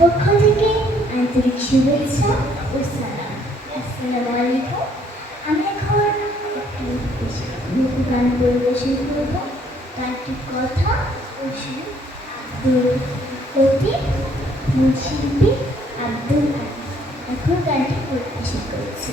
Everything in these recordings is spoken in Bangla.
পক্ষ থেকে আন্তরিক শুভেচ্ছা ও সালাম। আসসালামু আলাইকুম। আমি এখন একটি লোকগান পরিবেশন করব। গানটি কথা ও সুর মূল শিল্পী আব্দুল। এখন গানটি পরিবেশন করেছি।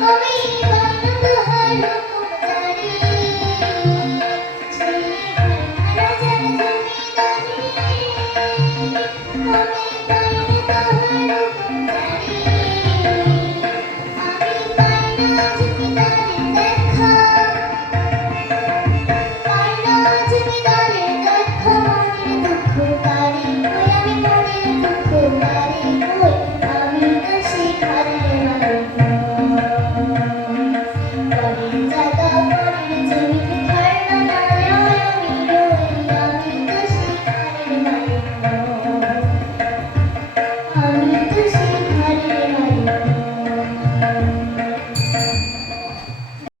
Mommy,